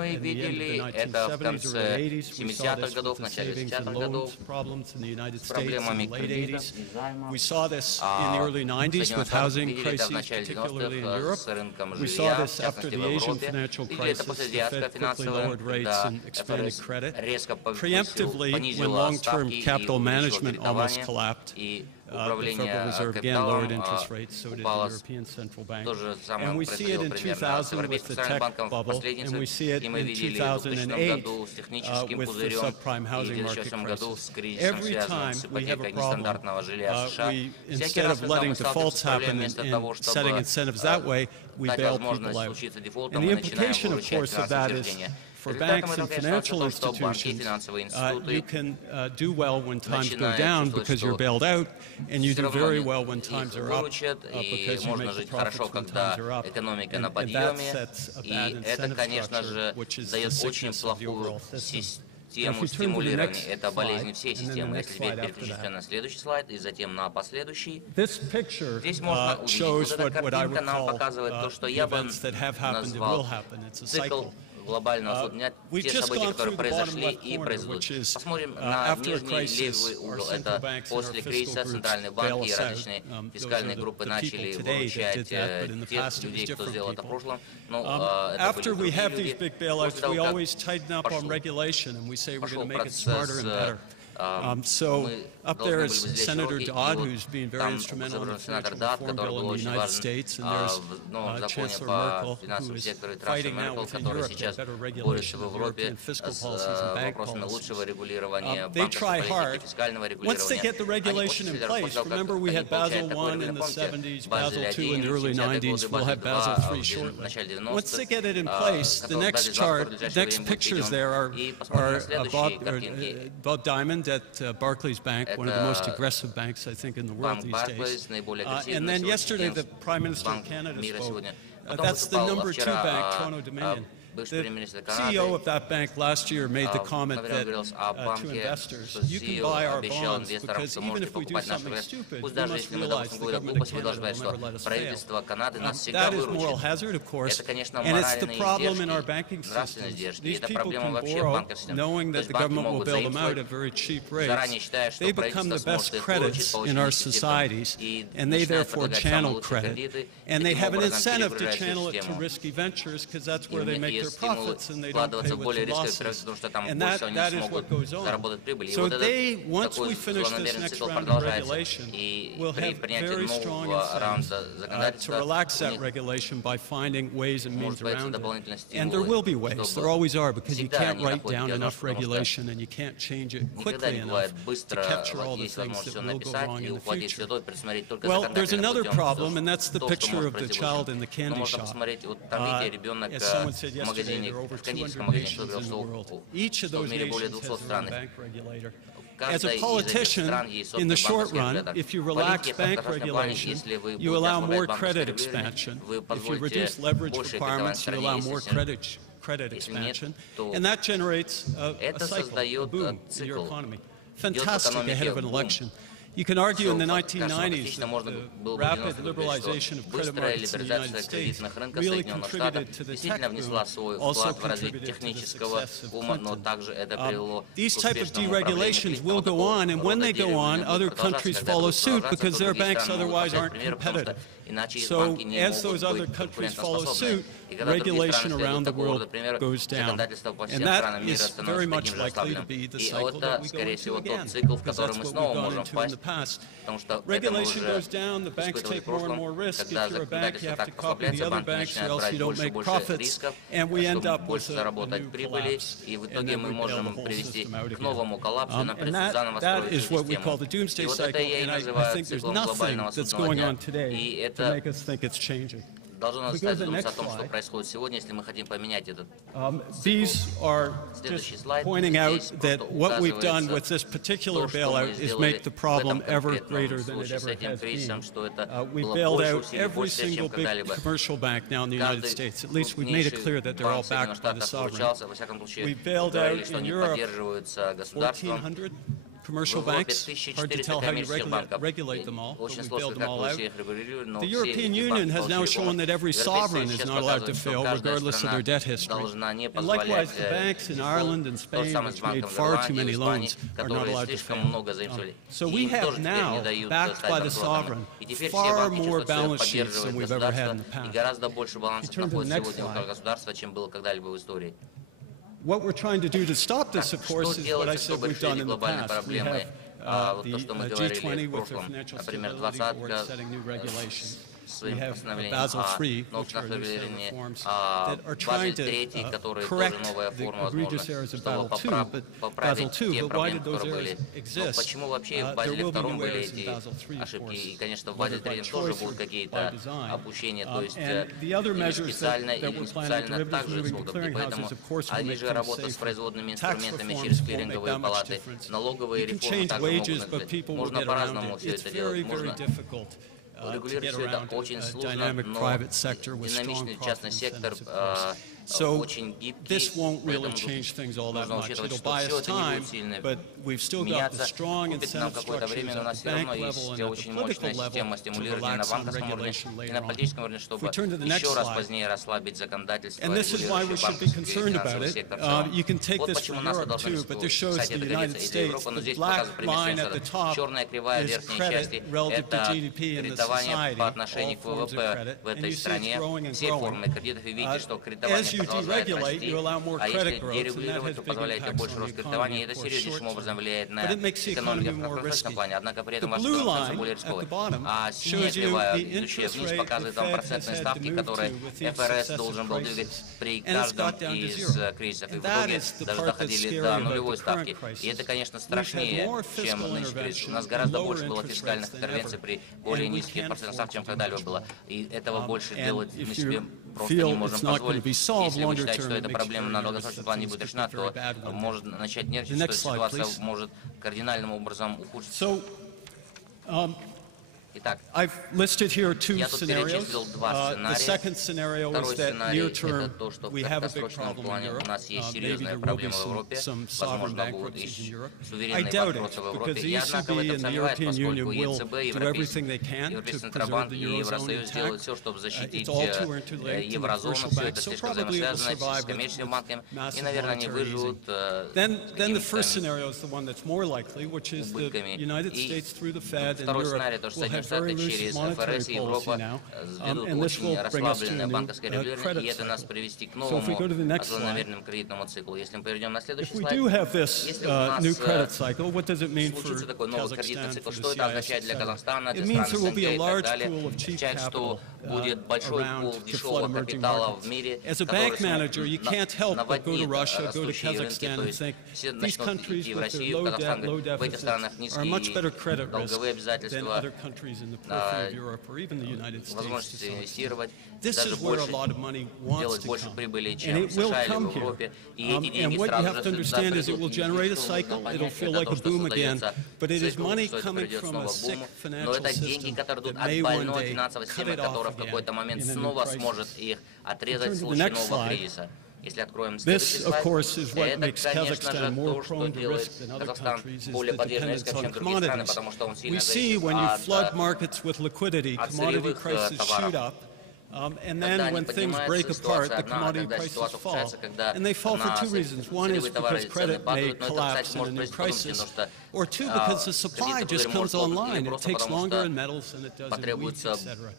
мы видели это в конце 70-х годов, в начале 80-х годов, с проблемами кредитов и займов. В Соединенных Штатах видели это в начале 90-х с рынком жилья, в частности в Европе. Видели это после азиатского финансового, когда ФРС резко понизила ставки и увеличила кредитование, и управление капиталом упало. То же самое происходило примерно с Европейским центральным банком в последний цикл, и мы видели в 2000 году с техническим пузырем, и в 2008 году с кризисом, связанным с ипотекой нестандартного жилья в США. Всякий раз, когда мы сталкиваемся с проблемой, вместо того, чтобы дать возможность случиться дефолтом, мы начинаем выручать финансовые учреждения. For banks and financial institutions, you can do well when times go down because you're bailed out, and you do very well when times are up because you make the profits when times are up. And that sets a bad incentive structure, which is the sickness of the overall system. Тему стимулирования — это болезнь всей системы. Если теперь переключиться на следующий слайд и затем на последующий, здесь можно увидеть, вот эта картинка нам показывает то, что я бы назвал цикл глобального дня, те события, которые произошли и произойдут. Посмотрим на нижний левый угол. Это после кризиса центральные банки и различные фискальные группы начали выручать тех людей, кто сделал это в прошлом. After we have these big bailouts, we always tighten up on regulation and we say we're going to make it smarter and better. So up there is Senator Dodd, who's been very instrumental in the financial reform bill in the United States, and there's Chancellor Merkel, who is fighting now within Europe for better regulation of European fiscal policies and bank policies. They try hard. Once they get the regulation in place, remember we had Basel I in the 70s, Basel II in the early 90s, we'll have Basel III shortly. Once they get it in place, the next chart, next pictures there are Bob Diamond at Barclays Bank, one of the most aggressive banks, I think, in the world these days. And then yesterday, the Prime Minister of Canada spoke. That's the number 2 bank, Toronto Dominion. The CEO of that bank last year made the comment that to investors, you can buy our bonds because even if we do something stupid, we must realize the government of Canada will never let us fail. That is moral hazard, of course, and it's the problem in our banking system. These people can borrow knowing that the government will bail them out at very cheap rates. They become the best credits in our societies, and they therefore channel credit. And they have an incentive to channel it to risky ventures because that's where they make their profits and they don't pay with the losses. And that is what goes on. So they, once we finish this next round of regulation, will have very strong incentives to relax that regulation by finding ways and means around it. And there will be ways, there always are, because you can't write down enough regulation and you can't change it quickly enough to capture all the things that will go wrong in the future. Well, there's another problem, and that's the picture of the child in the candy shop. As someone said yesterday, there are over 200 nations in the world. Each of those nations has their own bank regulator. As a politician, in the short run, if you relax bank regulation, you allow more credit expansion. If you reduce leverage requirements, you allow more credit expansion. And that generates a cycle, a boom in your economy. Fantastic ahead of an election. You can argue in the 1990s that the rapid liberalization of credit markets in the United States really contributed to the tech boom, also contributed to the success of Clinton. These type of deregulations will go on, and when they go on, other countries follow suit because their banks otherwise aren't competitive. So as those other countries follow suit, regulation around the world goes down. And that is very much likely to be the cycle that we go into again, because that's what we've gone into in the past. Regulation goes down, the banks take more and more risk. If you're a bank, you have to copy the other banks or else you don't make profits, and we end up with a new collapse, and then we bail the whole system out again. And that is what we call the doomsday cycle, and I think there's nothing that's going on today to make us think it's changing. Должно нас задуматься о том, что происходит сегодня, если мы хотим поменять этот. These are just pointing out that what we've done with this particular bailout is make the problem ever greater than it ever has been. We bailed out every single big commercial bank now in the United States. At least we've made it clear that they're all backed by the sovereign. We bailed out in Europe 1,400 commercial banks. Hard to tell how you regulate them all, but we bailed them all out. The European Union has now shown that every sovereign is not allowed to fail, regardless of their debt history. And likewise, the banks in Ireland and Spain, which made far too many loans, are not allowed to fail. So we have now, backed by the sovereign, far more balance sheets than we've ever had in the past. You turn to the next slide. What we're trying to do to stop this, of course, is what I said we've done in the past. We have the G20 with their financial stability board setting new regulations. We have Basel III, which are new set of reforms that are trying to correct the egregious errors of Basel II. But why did those errors exist? There will be new errors in Basel III, of course, whether by choice or by design. And the other measures that we're planning, derivatives moving to clearinghouses, of course, will make things safer. Tax reforms won't make that much difference. You can change wages, but people will get around it. It's very, very difficult to get around a dynamic private sector with strong profit incentives, of course. So this won't really change things all that much. It'll buy us time, but we've still got the strong incentive structures at the bank level and at the political level to relax on regulation later on. If we turn to the next slide, and this is why we should be concerned about it. You can take this from Europe too, but this shows the United States. The black line at the top is credit relative to GDP in the society, all forms of credit, and you see it's growing and growing. As you deregulate, you allow more credit growth, and that has big impacts on the economy, of course, short term. But it makes the economy more risky. The blue line at the bottom shows you the interest rate the Fed has had to move to with each successive crisis, and it's got down to zero. And that is the part that's scary about the current crisis. We've had more fiscal intervention and lower interest rates than ever, and we can't afford to do much more. And if you feel it's not going to be solved longer term, it makes very nervous that things could be very bad one day. The next slide, please. So, I've listed here two scenarios. The second scenario is that near term we have a big problem in Europe. Maybe there will be some sovereign bankruptcies in Europe. I doubt it, because the ECB and the European Union will do everything they can to preserve the Eurozone intact. It's all too interlinked to the commercial banks, so probably it will survive with massive monetary easing. Then the first scenario is the one that's more likely, which is the United States through the Fed and Europe will have very loose monetary policy now, and this will bring us to a new credit cycle. So if we go to the next slide, if we do have this new credit cycle, what does it mean for Kazakhstan, for the CIS? It means there will be a large pool of cheap capital around to flood emerging markets. As a bank manager, you can't help but go to Russia, go to Kazakhstan and think these countries with their low debt, low deficits are a much better credit risk than other countries in the periphery of Europe or even the United States to some extent. This is where a lot of money wants to come, and it will come here. And what you have to understand is it will generate a cycle, it'll feel like a boom again, but it is money coming from a sick financial system that may one day cut it off again in a new crisis. Turn to the next slide. This, of course, is what makes Kazakhstan more prone to risk than other countries, is the dependence on commodities. We see when you flood markets with liquidity, commodity prices shoot up, and then when things break apart, the commodity prices fall. And they fall for two reasons. One is because credit may collapse in a new crisis, or two, because the supply just comes online. It takes longer in metals than it does in wheat, etc.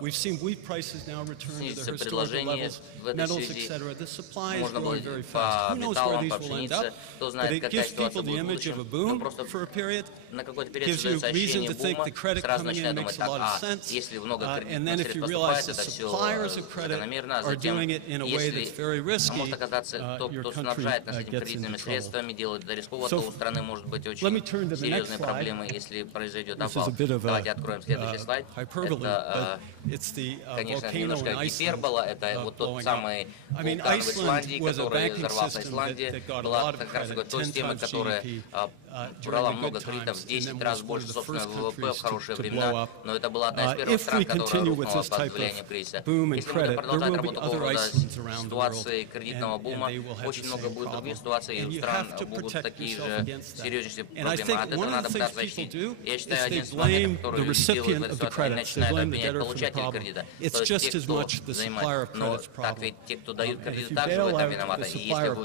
We've seen wheat prices now return to their historical levels, metals, etc. The supply is growing very fast. Who knows where these will end up, but it gives people the image of a boom for a period, gives you reason to think the credit coming in makes a lot of sense, and then if you realize the suppliers of credit are doing it in a way that's very risky, your country gets into trouble. So let me turn to the next slide. This is a bit of a hyperbole, but it's the volcano in Iceland blowing up. I mean, Iceland was a banking system that got a lot of credit, 10 times GDP. брала много кредитов в 10 раз больше собственного ВВП в хорошие времена, но это была одна из первых стран, которая рухнула под влиянием кризиса. Если мы будем продолжать работу такого рода ситуации кредитного бума, очень много будет других ситуаций, и у стран будут такие же серьезные проблемы. От этого надо пытаться защитить. Я считаю, один из моментов, который делают в этой ситуации, они начинают обвинять получателей кредита, то есть те, кто занимает. Но так ведь те, кто дают кредит, также в этом виноваты. И если вы